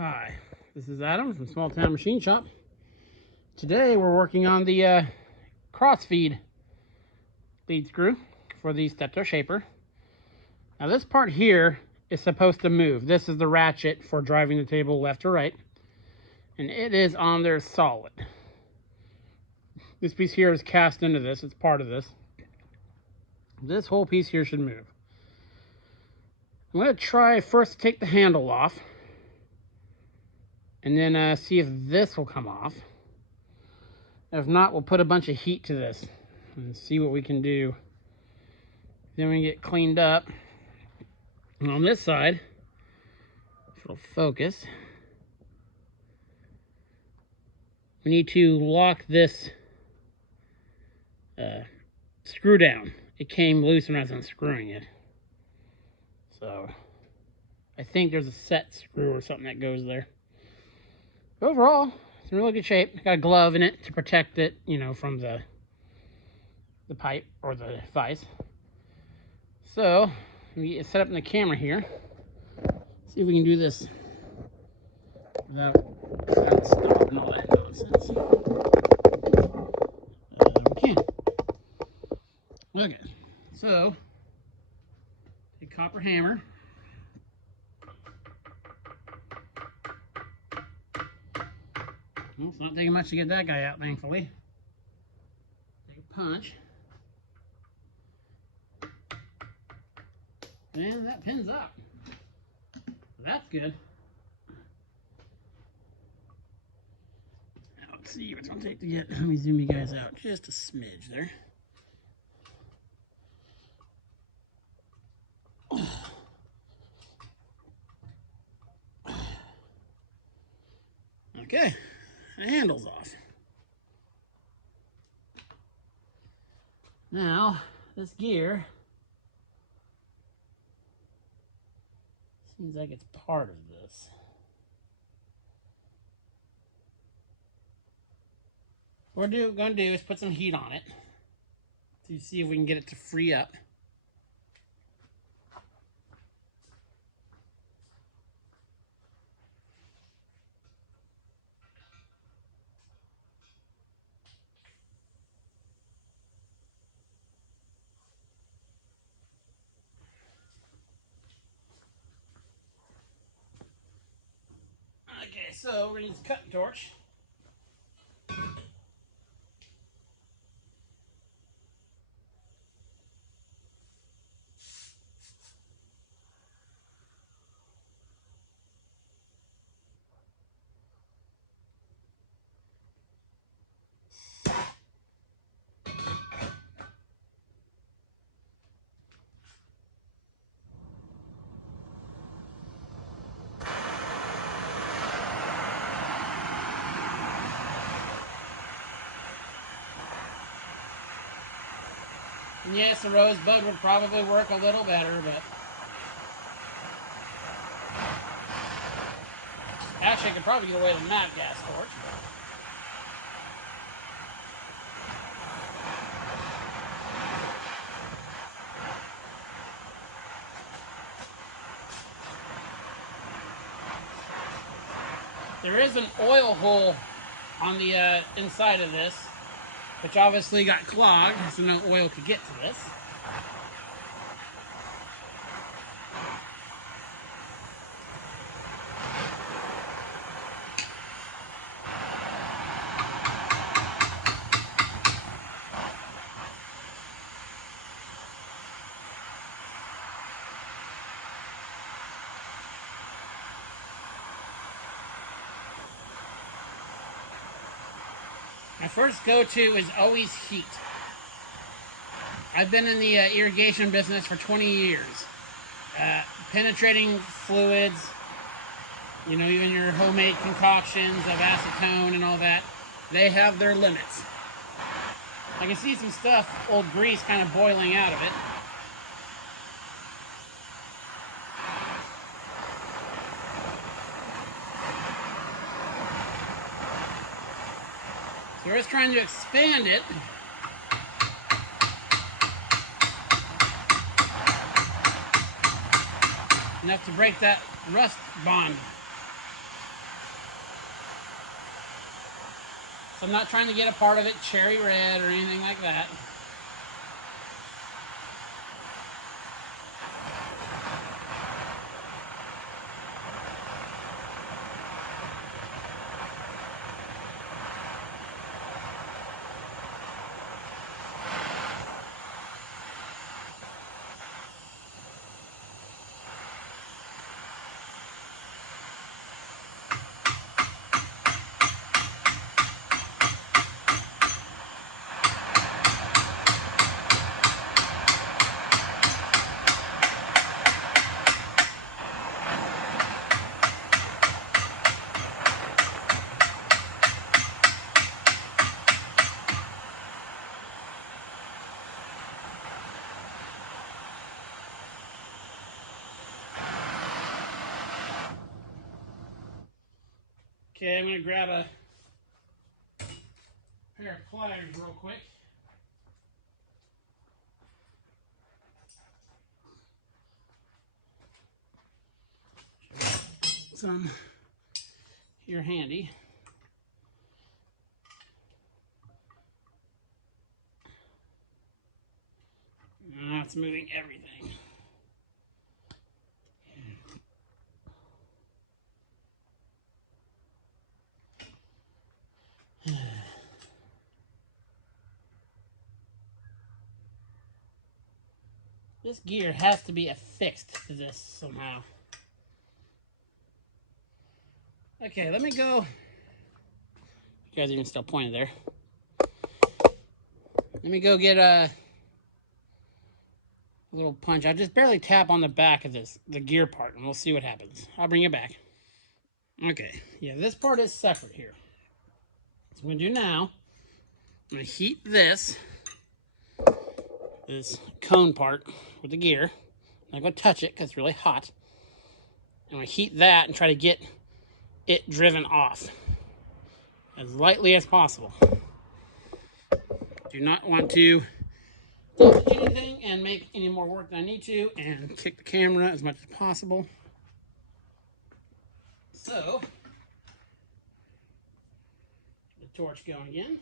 Hi, this is Adam from Small Town Machine Shop. Today we're working on the cross feed lead screw for the steptoe shaper. Now this part here is supposed to move. This is the ratchet for driving the table left or right, and it is on there solid. This piece here is cast into this. It's part of this. This whole piece here should move. I'm going to try first to take the handle off, and then see if this will come off. If not, we'll put a bunch of heat to this and see what we can do. Then we get cleaned up. And on this side, if it'll focus, we need to lock this screw down. It came loose when I was unscrewing it. So I think there's a set screw or something that goes there. Overall, it's in really good shape. Got a glove in it to protect it, you know, from the pipe or the vise. So we get it set up in the camera here. See if we can do this without stopping all that nonsense. We can. Okay, so a copper hammer. Well, it's not taking much to get that guy out, thankfully. Take a punch. And that pins up. That's good. Now let's see what it's going to take to get. Let me zoom you guys out just a smidge there. Okay. The handle's off. Now, this gear seems like it's part of this. What we're going to do is put some heat on it to see if we can get it to free up. Okay, so we're going to use a cutting torch. And yes, a rosebud would probably work a little better, but actually I could probably get away with a matte gas torch. There is an oil hole on the inside of this, which obviously got clogged, so no oil could get to this. My first go-to is always heat. I've been in the irrigation business for 20 years. Penetrating fluids, you know, even your homemade concoctions of acetone and all that, they have their limits. I can see some stuff, old grease kind of boiling out of it. So we're just trying to expand it. Enough to break that rust bond. So I'm not trying to get a part of it cherry red or anything like that. Okay, I'm going to grab a pair of pliers real quick. Some here handy. That's moving everything. This gear has to be affixed to this somehow. Okay, let me go. You guys even still pointed there. Let me go get a little punch. I'll just barely tap on the back of this, the gear part, and we'll see what happens. I'll bring it back. Okay, yeah, this part is separate here. So what I'm gonna do now, I'm gonna heat this cone part with the gear. I'm not gonna touch it because it's really hot. I'm gonna heat that and try to get it driven off as lightly as possible. Do not want to touch anything and make any more work than I need to, and kick the camera as much as possible. So, the torch going again.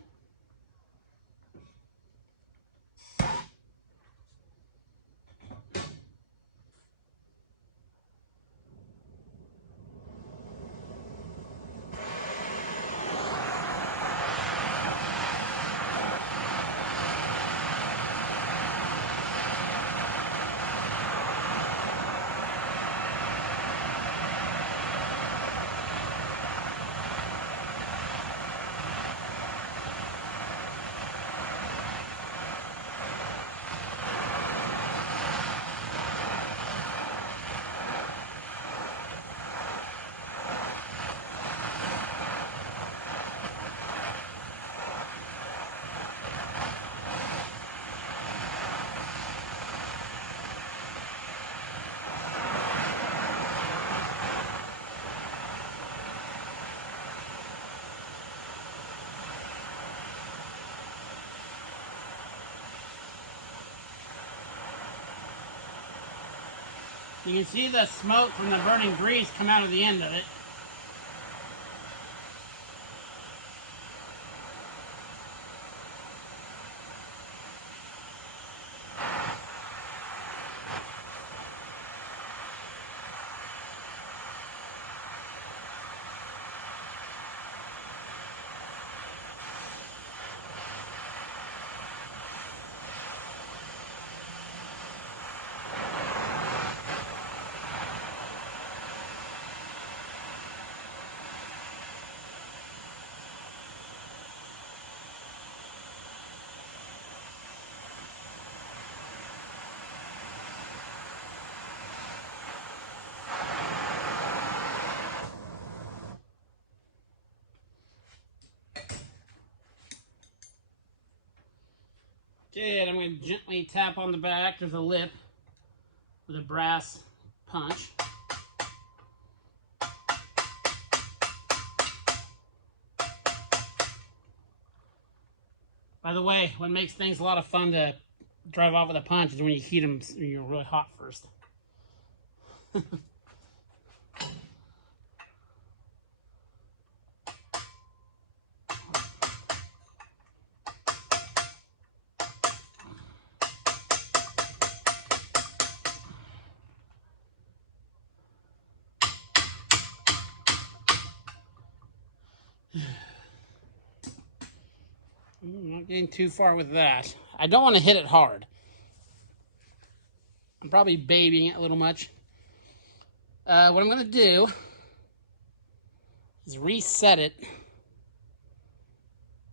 You can see the smoke from the burning grease come out of the end of it. Okay, and I'm going to gently tap on the back. There's a lip with a brass punch. By the way, what makes things a lot of fun to drive off with a punch is when you heat them, you're really hot first. I'm not getting too far with that. I don't want to hit it hard. I'm probably babying it a little much. What I'm going to do is reset it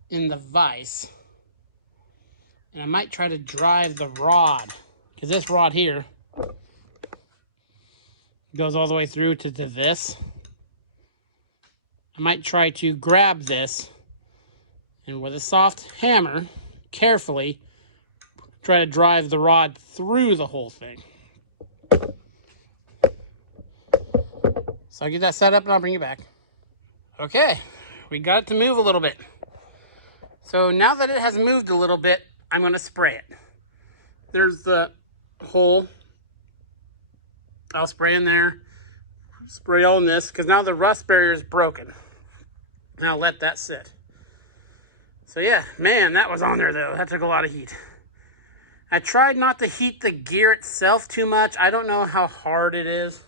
in the vise. And I might try to drive the rod, because this rod here goes all the way through to this. I might try to grab this and with a soft hammer, carefully, try to drive the rod through the whole thing. So I'll get that set up and I'll bring you back. Okay, we got it to move a little bit. So now that it has moved a little bit, I'm going to spray it. There's the hole. I'll spray in there. Spray all in this, because now the rust barrier is broken. Now let that sit. So yeah, man, that was on there though. That took a lot of heat. I tried not to heat the gear itself too much. I don't know how hard it is.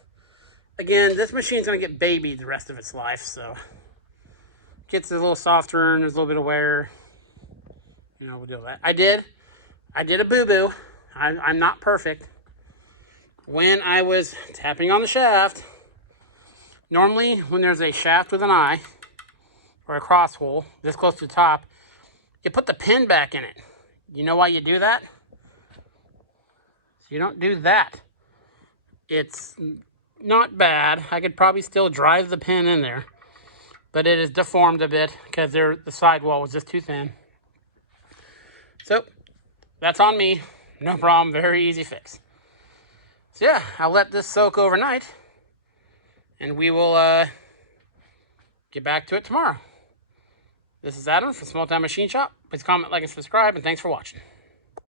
Again, this machine's going to get babied the rest of its life, so it gets a little softer and there's a little bit of wear. You know, we'll deal with that. I did a boo-boo. I'm not perfect. When I was tapping on the shaft, normally when there's a shaft with an eye or a cross hole this close to the top, you put the pin back in it. You know why you do that? You don't do that. It's not bad. I could probably still drive the pin in there, but it is deformed a bit because the sidewall was just too thin. So that's on me. No problem. Very easy fix. So yeah, I'll let this soak overnight, and we will get back to it tomorrow. This is Adam from Small Town Machine Shop. Please comment, like, and subscribe, and thanks for watching.